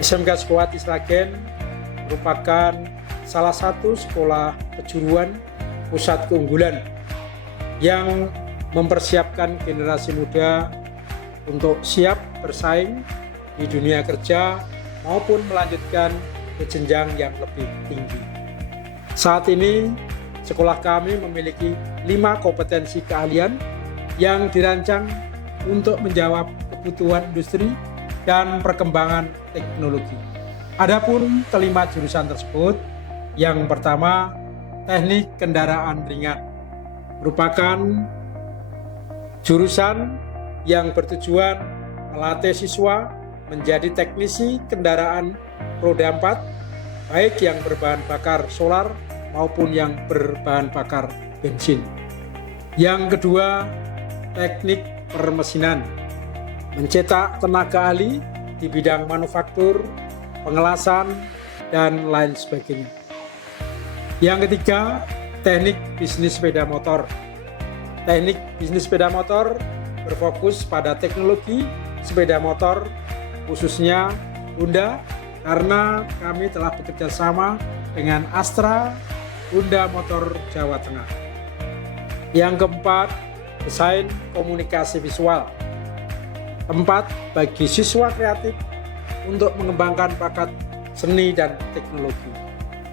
SMK Sukowati Sragen merupakan salah satu sekolah kejuruan pusat keunggulan yang mempersiapkan generasi muda untuk siap bersaing di dunia kerja maupun melanjutkan ke jenjang yang lebih tinggi. Saat ini, sekolah kami memiliki 5 kompetensi keahlian yang dirancang untuk menjawab kebutuhan industri dan perkembangan teknologi. Adapun kelima jurusan tersebut, yang pertama, teknik kendaraan ringan, merupakan jurusan yang bertujuan melatih siswa menjadi teknisi kendaraan roda 4, baik yang berbahan bakar solar maupun yang berbahan bakar bensin. Yang kedua, teknik permesinan, mencetak tenaga ahli di bidang manufaktur, pengelasan, dan lain sebagainya. Yang ketiga, teknik bisnis sepeda motor. Teknik bisnis sepeda motor berfokus pada teknologi sepeda motor, khususnya Honda, karena kami telah bekerja sama dengan Astra Honda Motor Jawa Tengah. Yang keempat, desain komunikasi visual. Tempat bagi siswa kreatif untuk mengembangkan bakat seni dan teknologi.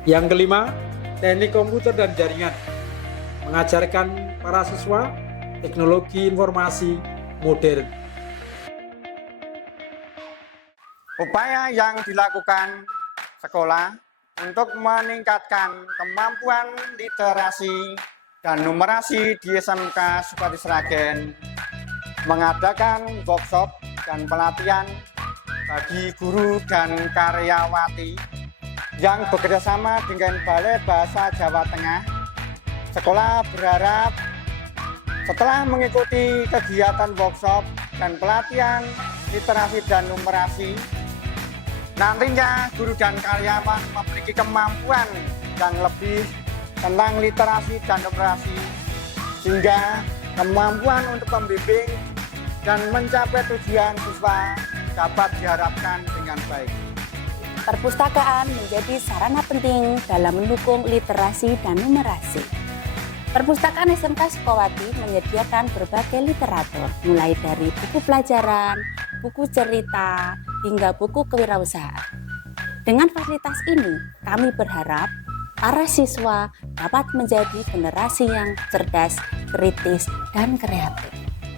Yang kelima, teknik komputer dan jaringan, mengajarkan para siswa teknologi informasi modern. Upaya yang dilakukan sekolah untuk meningkatkan kemampuan literasi dan numerasi di SMK Sukowati Sragen mengadakan workshop dan pelatihan bagi guru dan karyawati yang bekerjasama dengan Balai Bahasa Jawa Tengah. Sekolah berharap setelah mengikuti kegiatan workshop dan pelatihan literasi dan numerasi, nantinya guru dan karyawan memiliki kemampuan yang lebih tentang literasi dan numerasi, sehingga kemampuan untuk membimbing dan mencapai tujuan siswa dapat diharapkan dengan baik. Perpustakaan menjadi sarana penting dalam mendukung literasi dan numerasi. Perpustakaan SMK Sukowati menyediakan berbagai literatur, mulai dari buku pelajaran, buku cerita, hingga buku kewirausahaan. Dengan fasilitas ini, kami berharap para siswa dapat menjadi generasi yang cerdas, kritis, dan kreatif.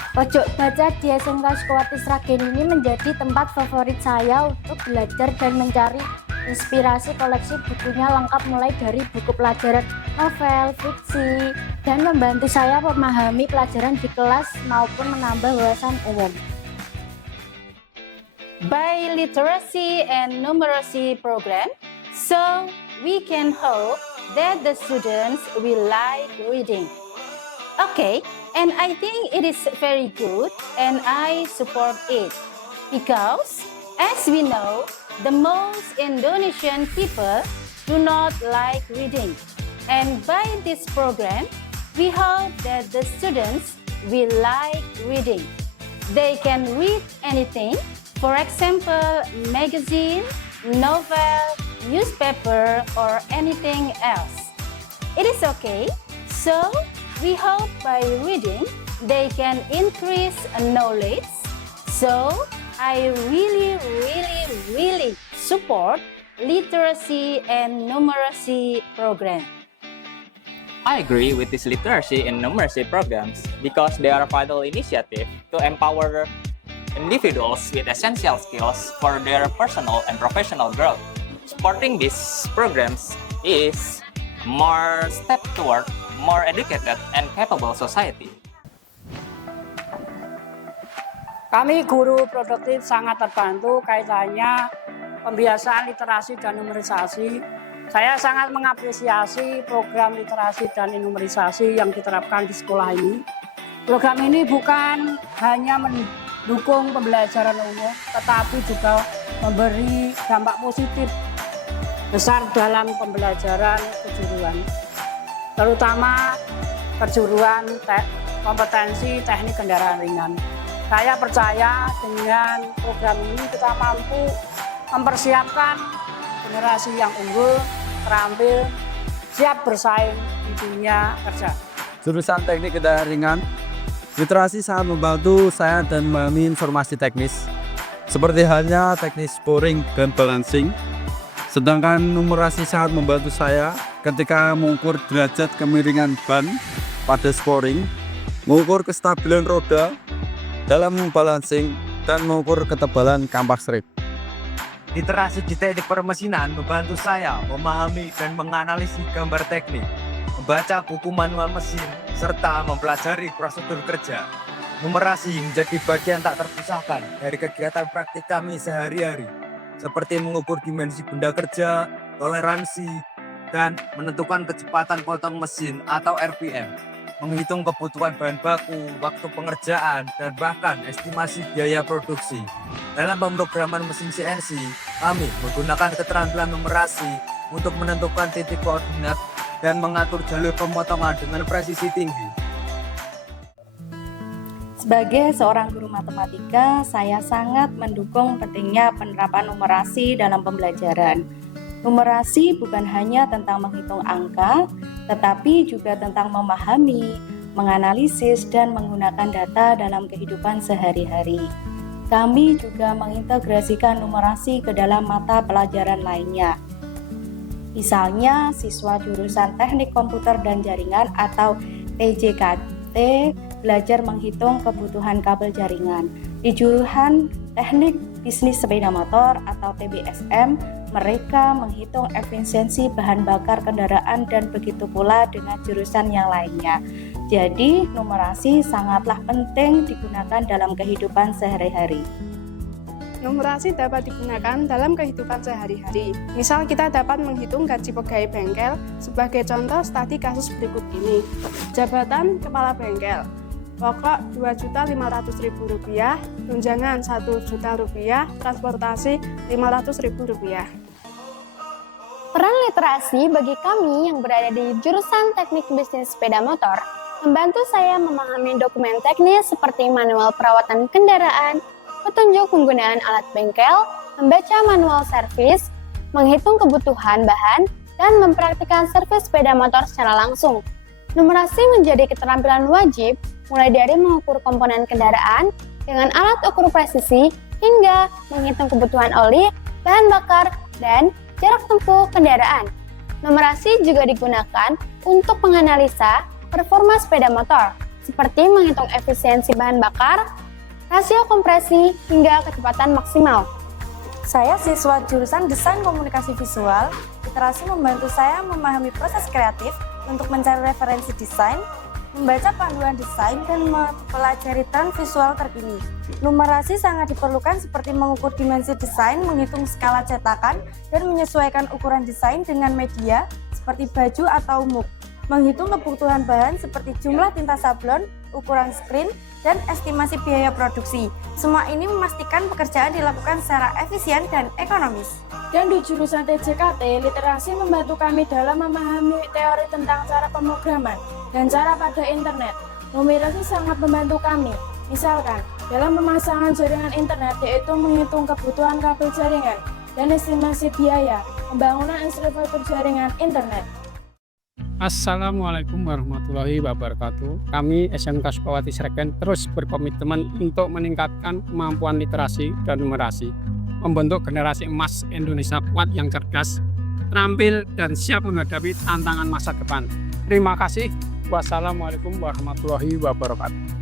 Pojok baca di SMK Sukowati Sragen ini menjadi tempat favorit saya untuk belajar dan mencari inspirasi. Koleksi bukunya lengkap mulai dari buku pelajaran novel, fiksi, dan membantu saya memahami pelajaran di kelas maupun menambah wawasan umum. By literacy and numeracy program, so we can hope that the students will like reading. Okay, and I think it is very good and I support it because as we know, the most Indonesian people do not like reading. And by this program, we hope that the students will like reading. They can read anything, for example, magazine, novel, newspaper, or anything else. It is okay, so we hope by reading, they can increase knowledge. So, I really support literacy and numeracy program. I agree with this literacy and numeracy programs because they are a vital initiative to empower individuals with essential skills for their personal and professional growth. Supporting these programs is more step toward more educated and capable society. Kami guru produktif sangat terbantu kaitannya pembiasaan literasi dan numerisasi. Saya sangat mengapresiasi program literasi dan numerisasi yang diterapkan di sekolah ini. Program ini bukan hanya mendukung pembelajaran umum, tetapi juga memberi dampak positif besar dalam pembelajaran kejuruan, terutama kejuruan kompetensi teknik kendaraan ringan. Saya percaya dengan program ini kita mampu mempersiapkan generasi yang unggul, terampil, siap bersaing di dunia kerja. Jurusan teknik kendaraan ringan, literasi sangat membantu saya dan memahami informasi teknis, seperti halnya teknis sporing dan balancing. Sedangkan numerasi sangat membantu saya ketika mengukur derajat kemiringan ban pada sporing, mengukur kestabilan roda dalam balancing, dan mengukur ketebalan kampak strip. Literasi di teknik permesinan membantu saya memahami dan menganalisis gambar teknik, membaca buku manual mesin, serta mempelajari prosedur kerja. Numerasi menjadi bagian tak terpisahkan dari kegiatan praktik kami sehari-hari, seperti mengukur dimensi benda kerja, toleransi, dan menentukan kecepatan potong mesin atau RPM, menghitung kebutuhan bahan baku, waktu pengerjaan, dan bahkan estimasi biaya produksi. Dalam pemrograman mesin CNC, kami menggunakan keterampilan numerasi untuk menentukan titik koordinat dan mengatur jalur pemotongan dengan presisi tinggi. Sebagai seorang guru matematika, saya sangat mendukung pentingnya penerapan numerasi dalam pembelajaran. Numerasi bukan hanya tentang menghitung angka, tetapi juga tentang memahami, menganalisis, dan menggunakan data dalam kehidupan sehari-hari. Kami juga mengintegrasikan numerasi ke dalam mata pelajaran lainnya. Misalnya, siswa jurusan Teknik Komputer dan Jaringan atau TJKT belajar menghitung kebutuhan kabel jaringan. Di jurusan Teknik Bisnis Sepeda Motor atau TBSM, mereka menghitung efisiensi bahan bakar kendaraan dan begitu pula dengan jurusan yang lainnya. Jadi, numerasi sangatlah penting digunakan dalam kehidupan sehari-hari. Numerasi dapat digunakan dalam kehidupan sehari-hari. Misal kita dapat menghitung gaji pegawai bengkel. Sebagai contoh studi kasus berikut ini. Jabatan kepala bengkel. Pokok Rp2.500.000, tunjangan Rp1.000.000, transportasi Rp500.000. Peran literasi bagi kami yang berada di jurusan Teknik Bisnis Sepeda Motor membantu saya memahami dokumen teknis seperti manual perawatan kendaraan, petunjuk penggunaan alat bengkel, membaca manual servis, menghitung kebutuhan bahan, dan mempraktikkan servis sepeda motor secara langsung. Numerasi menjadi keterampilan wajib mulai dari mengukur komponen kendaraan dengan alat ukur presisi hingga menghitung kebutuhan oli, bahan bakar, dan jarak tempuh kendaraan. Numerasi juga digunakan untuk menganalisa performa sepeda motor, seperti menghitung efisiensi bahan bakar, rasio kompresi, hingga kecepatan maksimal. Saya siswa jurusan Desain Komunikasi Visual. Literasi membantu saya memahami proses kreatif untuk mencari referensi desain, membaca panduan desain, dan mempelajari tren visual terkini. Numerasi sangat diperlukan seperti mengukur dimensi desain, menghitung skala cetakan, dan menyesuaikan ukuran desain dengan media seperti baju atau mug. Menghitung kebutuhan bahan seperti jumlah tinta sablon, ukuran screen, dan estimasi biaya produksi. Semua ini memastikan pekerjaan dilakukan secara efisien dan ekonomis. Dan di jurusan TJKT, literasi membantu kami dalam memahami teori tentang cara pemrograman dan cara pada internet. Numerasi sangat membantu kami. Misalkan, dalam pemasangan jaringan internet yaitu menghitung kebutuhan kabel jaringan dan estimasi biaya pembangunan infrastruktur jaringan internet. Assalamualaikum warahmatullahi wabarakatuh. Kami SMK Sukawati Sragen terus berkomitmen untuk meningkatkan kemampuan literasi dan numerasi, membentuk generasi emas Indonesia kuat yang cerdas, terampil, dan siap menghadapi tantangan masa depan. Terima kasih. Wassalamualaikum warahmatullahi wabarakatuh.